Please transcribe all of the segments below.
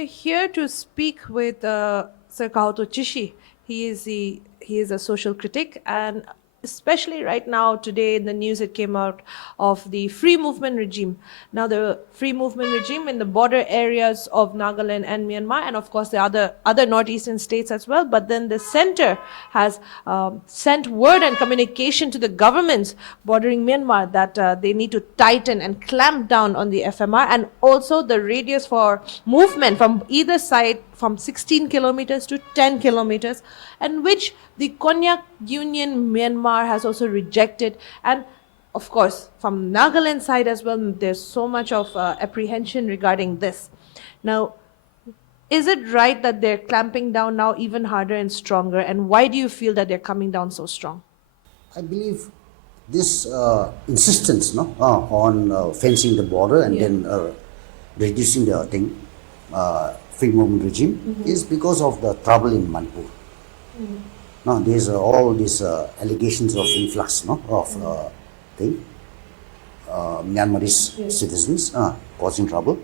we're here to speak with Sir Kahuto Chishi. He is a social critic, and especially right now, today in the news, it came out of the free movement regime. Now, the free movement regime in the border areas of Nagaland and Myanmar, and of course the other northeastern states as well. But then the center has sent word and communication to the governments bordering Myanmar that they need to tighten and clamp down on the FMR, and also the radius for movement from either side from 16 kilometers to 10 kilometers, and which the Konyak Union Myanmar has also rejected. And of course, from Nagaland side as well, there's so much of apprehension regarding this. Now, is it right that they're clamping down now even harder and stronger? And why do you feel that they're coming down so strong? I believe this insistence on fencing the border and then reducing the free movement regime is because of the trouble in Manipur. Now, there's all these allegations of influx of Myanmarese citizens causing trouble.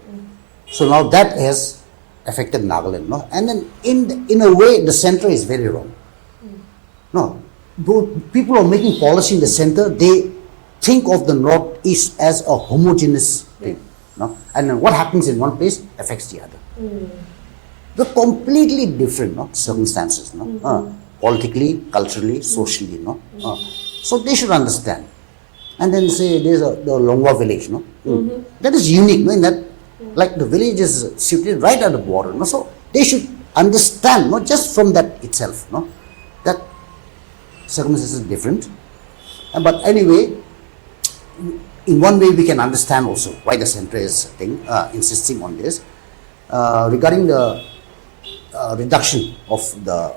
So now that has affected Nagaland. No? And then in a way, the center is very wrong. No, people who are making policy in the center, they think of the northeast as a homogeneous thing. No? And then what happens in one place affects the other. They're completely different circumstances. Politically, culturally, socially. So they should understand. And then say there's the Longwa village. That is unique. In that, like the village is situated right at the border. So they should understand, not just from that itself, that circumstances are different. But anyway, in one way we can understand also why the center is insisting on this. Regarding the reduction of the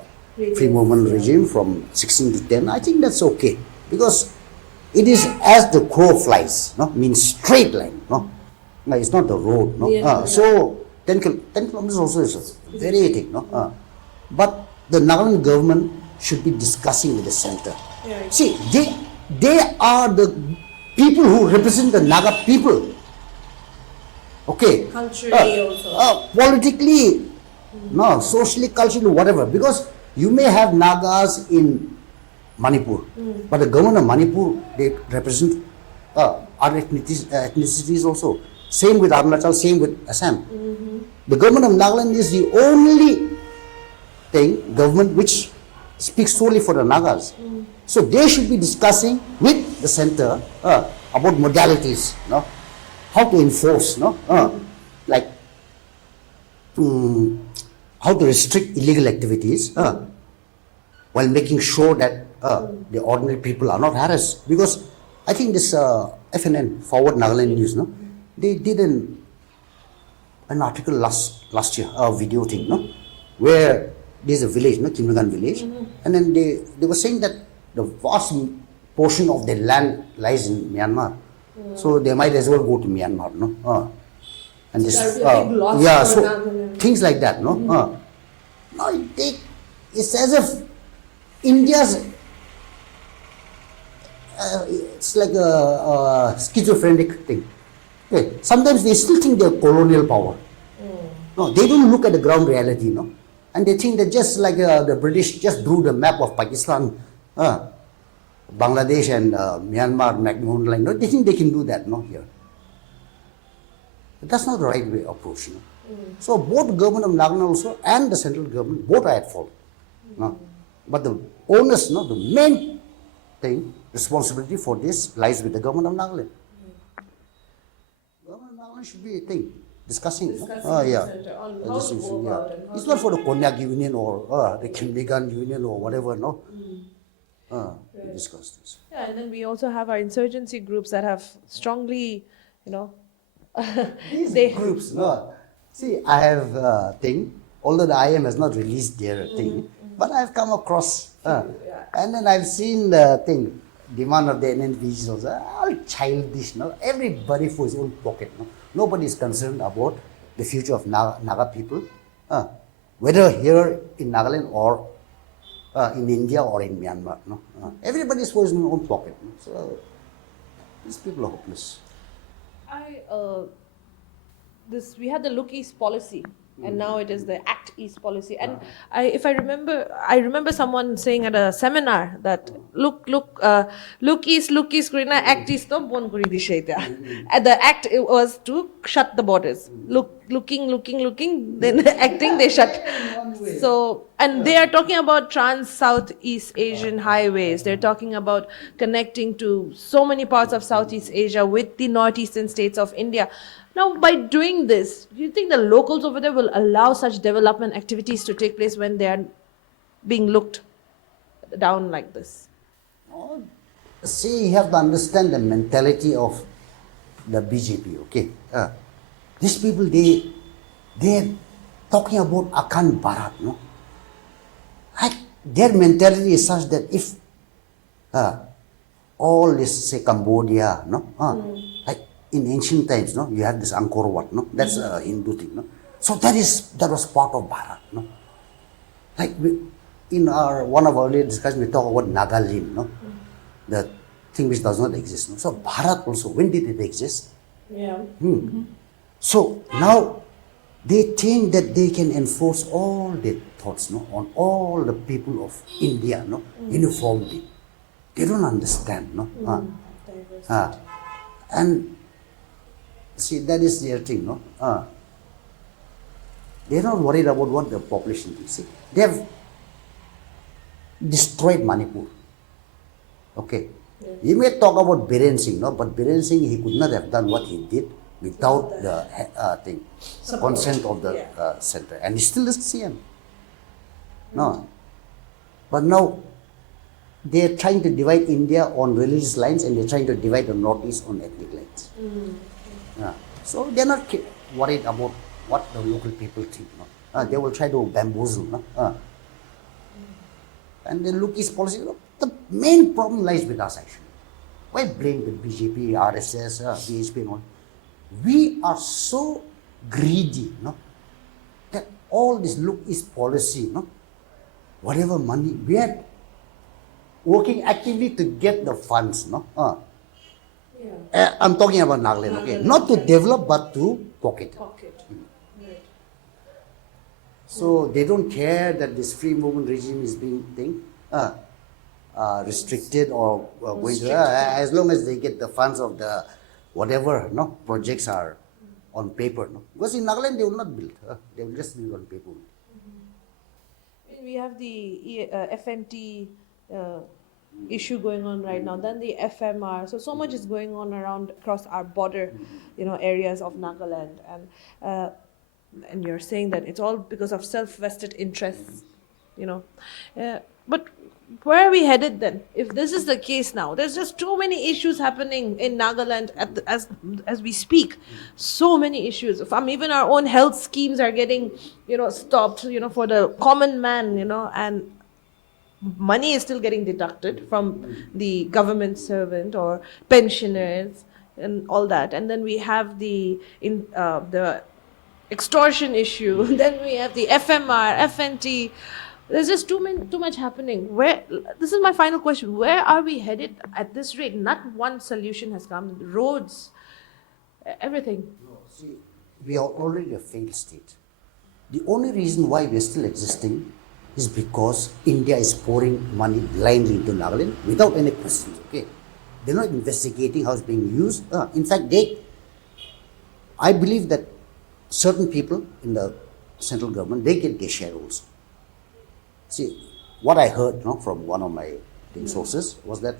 free movement regime from 16 to 10, I think that's okay, because it is as the crow flies, means straight line. It's not the road. So 10 kilometers also is very thick. But the Nagaland government should be discussing with the center. See, they are the people who represent the Naga people. Okay. Culturally also. Politically, socially, culturally, whatever. Because you may have Nagas in Manipur, but the government of Manipur, they represent other ethnicities also. Same with Arunachal, same with Assam. The government of Nagaland is the only government which speaks solely for the Nagas. So they should be discussing with the center about modalities, how to enforce, like how to restrict illegal activities while making sure that the ordinary people are not harassed. Because I think this FNN, Forward Nagaland News, they did an article last year, a video thing, where there's a village, Kimnagan village, and then they were saying that the vast portion of their land lies in Myanmar. So they might as well go to Myanmar, and this, so things like that, Now it's as if India's, it's like a schizophrenic thing. Okay. Sometimes they still think they're colonial power. No, they don't look at the ground reality, and they think that just like the British just drew the map of Pakistan, Bangladesh and Myanmar, McMahon line. They think they can do that, here. But that's not the right way approach. So both government of Nagaland also and the central government, both are at fault. But the onus, the main responsibility for this lies with the government of Nagaland. Government of Nagaland should be discussing. Center on how to go about it. It's not for the Konyak Union or the Kimnigan Union or whatever, we discuss this. Yeah, and then we also have our insurgency groups that have strongly, These groups, see, I have although the IM has not released their thing, but I've come across, and then I've seen the demand of the NNPGs also, all childish, everybody for his own pocket, Nobody is concerned about the future of Naga people, whether here in Nagaland or in India or in Myanmar. Everybody is for his own pocket. So these people are hopeless. We had the look east policy and now it is the Act East policy. And I remember someone saying at a seminar that look east, Krina, Act East, no bon kuri dishe eta. And the act it was to shut the borders. Looking, then acting they shut. So, and they are talking about trans-Southeast Asian highways. They're talking about connecting to so many parts of Southeast Asia with the northeastern states of India. Now, by doing this, do you think the locals over there will allow such development activities to take place when they are being looked down like this? See, you have to understand the mentality of the BJP, okay? These people, they're talking about Akhand Bharat, no? Like, their mentality is such that if all this, say, Cambodia, no? Like in ancient times, no? You have this Angkor Wat, no? That's a Hindu thing, no? So that was part of Bharat, no? Like in one of our earlier discussions, we talk about Nagaland, no? The thing which does not exist, no? So Bharat also, when did it exist? Yeah. So now they think that they can enforce all their thoughts, no, on all the people of India, no, uniformly. They don't understand, no. And see, that is their thing, no. They're not worried about what the population thinks. See, they have destroyed Manipur. Okay. You may talk about Biren Singh, no, but Biren Singh, he could not have done what he did without the consent of the center. And he still is CM. No. But now, they're trying to divide India on religious lines and they're trying to divide the Northeast on ethnic lines. So they're not worried about what the local people think. No? They will try to bamboozle. No? And the look is policy. Look, the main problem lies with us actually. Why blame the BJP, RSS, BHP and all? We are so greedy, no? That all this look is policy, no? Whatever money, we are working actively to get the funds, no? I'm talking about Nagaland, okay? Not to develop, but to pocket. Right. So they don't care that this free movement regime is being restricted or going to, as long as they get the funds of the whatever, no, projects are on paper, no? Because in Nagaland they will not build, they will just build on paper. We have the FNT issue going on right now, then the FMR. So much is going on around across our border, areas of Nagaland, and you're saying that it's all because of self-vested interests, But where are we headed then? If this is the case now, there's just too many issues happening in Nagaland as we speak. So many issues. Even our own health schemes are getting, stopped, for the common man, and money is still getting deducted from the government servant or pensioners and all that. And then we have the extortion issue. Then we have the FMR, FNT. There's just too much happening. This is my final question. Where are we headed at this rate? Not one solution has come. Roads, everything. No, see, we are already a failed state. The only reason why we are still existing is because India is pouring money blindly into Nagaland without any questions, okay? They're not investigating how it's being used. In fact, I believe that certain people in the central government, they get their share also. See, what I heard from one of my sources was that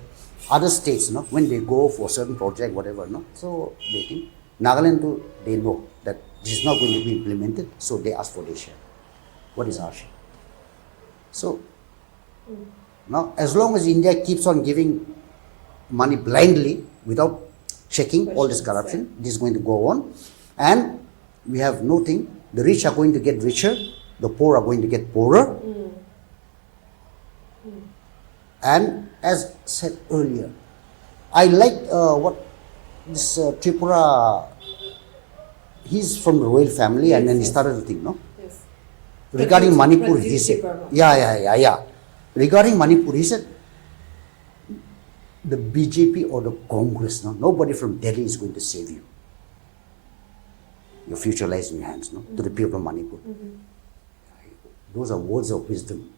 other states, when they go for a certain project, whatever, so they think, Nagaland too, they know that this is not going to be implemented, so they ask for their share. What is our share? So, now, as long as India keeps on giving money blindly without checking all this corruption, this is going to go on, and we have nothing. The rich are going to get richer, the poor are going to get poorer. And as said earlier, I liked what this Tripura, he's from the royal family, and then he started to think, Yes. Regarding Manipur, he said, yeah. Regarding Manipur, he said, the BJP or the Congress, nobody from Delhi is going to save you. Your future lies in your hands, no? To the people of Manipur. Those are words of wisdom.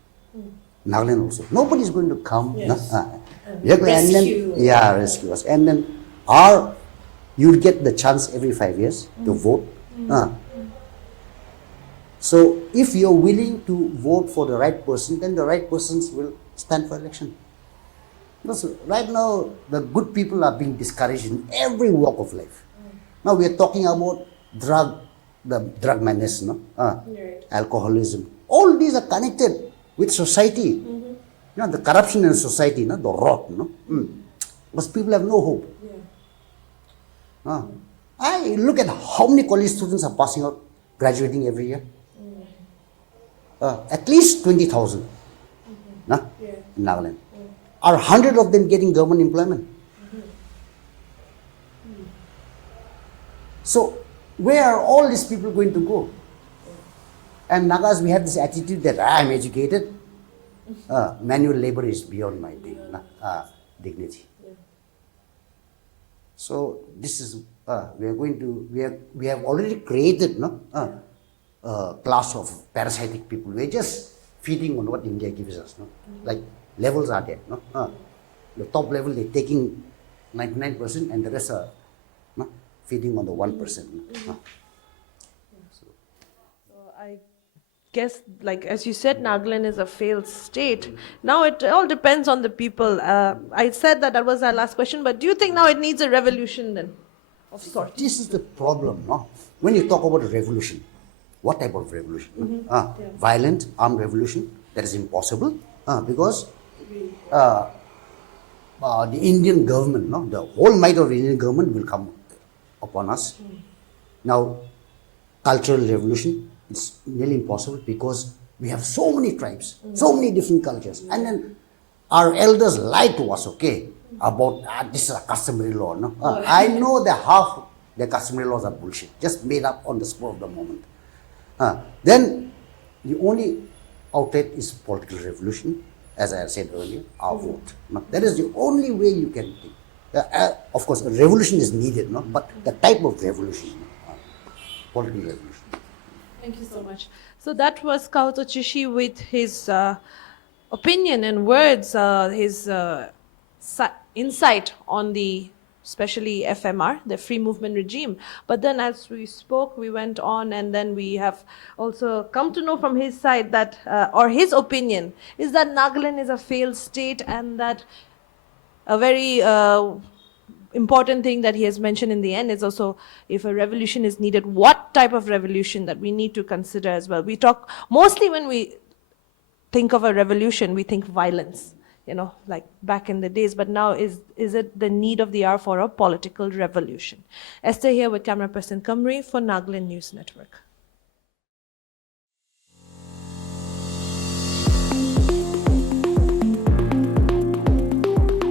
Nagaland also. Nobody is going to come. Yes. No? We are going- Rescue. rescue us. And then you'll get the chance every 5 years to vote. So if you're willing to vote for the right person, then the right persons will stand for election. Because right now, the good people are being discouraged in every walk of life. Now we are talking about the drug menace, no? Alcoholism. All these are connected with society. The corruption in society, no? The rot, no? Because people have no hope. I look at how many college students are passing out, graduating every year. At least 20,000 in Nagaland. Are 100 of them getting government employment? So, where are all these people going to go? And Nagas, we have this attitude that I'm educated. Manual labor is beyond my dignity. So, this is we have already created a class of parasitic people. We're just feeding on what India gives us. Like levels are there. The top level they're taking 99% and the rest are feeding on the 1%. So I guess, like as you said, Nagaland is a failed state. Now it all depends on the people. I said that was our last question, but do you think now it needs a revolution then? Of sorts. This is the problem. When you talk about a revolution, what type of revolution? Violent, armed revolution, that is impossible because the Indian government, the whole might of the Indian government will come upon us. Now, cultural revolution, it's nearly impossible because we have so many tribes, so many different cultures. And then our elders lie to us, about this is a customary law. I know that half the customary laws are bullshit, just made up on the spur of the moment. Then the only outlet is political revolution, as I said earlier, our vote. That is the only way you can think. Of course, a revolution is needed, but the type of revolution, political revolution. Thank you so much. So that was Kahuto Chishi with his opinion and words, his insight on the especially FMR, the free movement regime. But then as we spoke, we went on and then we have also come to know from his side that, or his opinion, is that Nagaland is a failed state and that a very important thing that he has mentioned in the end is also if a revolution is needed, what type of revolution that we need to consider as well. We talk, mostly when we think of a revolution, we think violence. Like back in the days, but now is it the need of the hour for a political revolution? Esther here with camera person Kamri for Nagaland News Network.